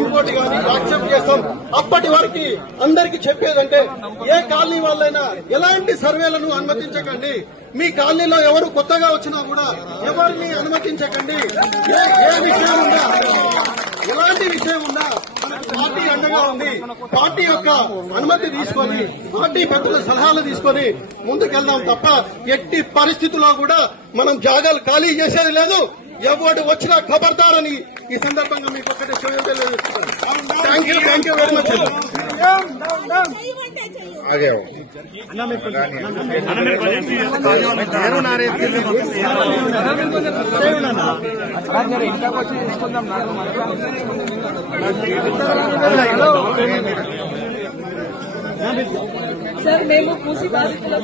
ఇంకోటి కానీ యాక్సెప్ట్ చేస్తాం. అప్పటి వరకు అందరికి చెప్పేదంటే ఏ కాలనీ వాళ్ళైనా ఎలాంటి సర్వేలను అనుమతించకండి. మీ కాలనీలో ఎవరు కొత్తగా వచ్చినా కూడా ఎవరిని అనుమతించకండి. ఏ విషయం ఉన్నా, ఎలాంటి విషయం ఉన్నా మనకు పార్టీ అండగా ఉంది. పార్టీ యొక్క అనుమతి తీసుకొని, పార్టీ పెద్దల సలహాలు తీసుకొని ముందుకెళ్దాం తప్ప ఎట్టి పరిస్థితుల్లో కూడా మనం జాగాలు ఖాళీ చేసేది లేదు. ఎవరు వచ్చినా ఖబర్దారని ఈ సందర్భంగా మీకు ఒక్కటే thank you very much. Sir మేము మూసి బాధితులం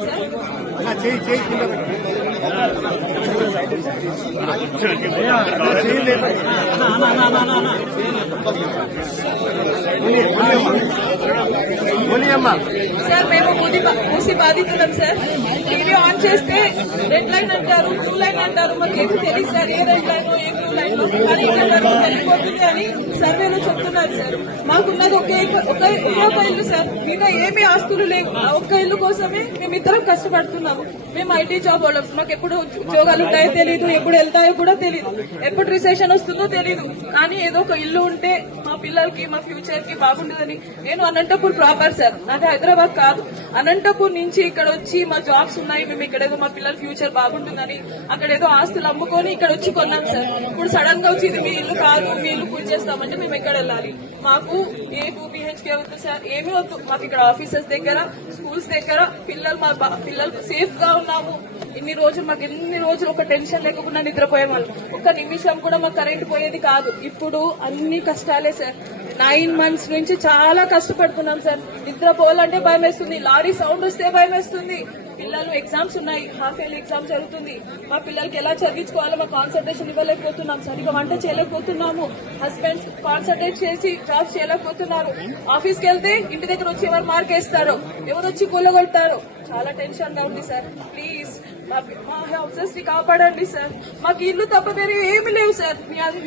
సార్ మేము మూసి బాధితులం సార్. టీవీ ఆన్ చేస్తే రెడ్ లైన్ అంటారు, బ్లూ లైన్ అంటారు. మాకేమి తెలియదు సార్ ఏ రెడ్ లైన్ ఏ బ్లూ లైన్, కానీ ఇక్కడ వెళ్ళిపోతుంది అని సర్వేలో చెప్తున్నారు సార్. మాకున్నది ఒక్క ఇల్లు సార్, ఇంకా ఏమీ ఆస్తులు లేవు. ఒక్క ఇల్లు కోసమే మేమిద్దరం కష్టపడుతున్నాము. మేము ఐటీ జాబ్ హోల్డర్స్, మాకు ఎప్పుడు ఉద్యోగాలు ఉంటాయో తెలియదు, ఎప్పుడు వెళ్తాయో కూడా తెలియదు, ఎప్పుడు రిసెషన్ వస్తుందో తెలియదు. కానీ ఏదో ఒక ఇల్లు ఉంటే మా పిల్లలకి మా ఫ్యూచర్ కి బాగుంటుందని. నేను అనంతపూర్ ప్రాపర్ సార్, నాది హైదరాబాద్ కాదు. అనంతపూర్ నుంచి ఇక్కడ వచ్చి మా జాబ్స్ ఉన్నాయి, మేము ఇక్కడ ఏదో మా పిల్లల ఫ్యూచర్ బాగుంటుందని అక్కడ ఏదో ఆస్తులు అమ్ముకొని ఇక్కడ వచ్చి కొన్నాం సార్. ఇప్పుడు సడన్ గా వచ్చి ఇది మీ ఇల్లు కాదు, మీ ఇల్లు పూజ చేస్తామంటే మేము ఎక్కడ వెళ్ళాలి? మాకు ఏ 2 BHK వద్దు సార్, ఏమీ వద్దు. మాకు ఇక్కడ ఆఫీసెస్ దగ్గర, స్కూల్స్ దగ్గర పిల్లలు సేఫ్ గా ఉన్నాము. ఎన్ని రోజులు ఒక టెన్షన్ లేకుండా నిద్రపోయేవాళ్ళు. ఒక్క నిమిషం కూడా మాకు కరెంట్ పోయేది కాదు. ఇప్పుడు అన్ని కష్టాలే సార్. 9 months నుంచి చాలా కష్టపడుతున్నాం సార్. నిద్రపోవాలంటే భయం వేస్తుంది, లారీ సౌండ్ వస్తే భయం వేస్తుంది. పిల్లలు ఎగ్జామ్స్ ఉన్నాయి, హాఫ్ ఇయర్లీ ఎగ్జామ్ జరుగుతుంది. మా పిల్లలకి ఎలా చదివించుకోవాలో మా కాన్సన్ట్రేషన్ ఇవ్వలేకపోతున్నాం సార్. ఇక వంట చేయలేకపోతున్నాము. హస్బెండ్స్ కాన్సన్ట్రేట్ చేసి జాబ్స్ చేయలేకపోతున్నారు. ఆఫీస్కి వెళ్తే ఇంటి దగ్గర వచ్చి ఎవరు మార్క్ వేస్తారో, ఎవరు వచ్చి కూలగొడతారో, చాలా టెన్షన్ గా ఉంది సార్. ప్లీజ్ మా హౌసెస్ ని కాపాడండి సార్. మాకు ఇల్లు తప్ప వేరే ఏమి లేవు సార్.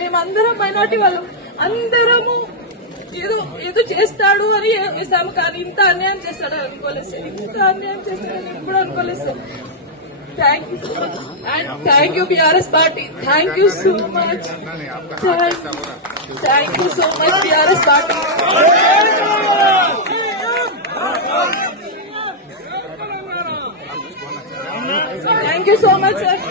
మేమందరం మైనార్టీ వాళ్ళం, అందరము ఏదో చేస్తాడు అని వేసాము, కానీ ఇంత అన్యాయం చేస్తాడని అనుకోలేదు సార్. ఇంత అన్యాయం చేస్తాడని ఎప్పుడు అనుకోలేదు sir. Thank you so much and thank you BRS party. Thank you so much, thank you so much BRS party. Thank you so much sir.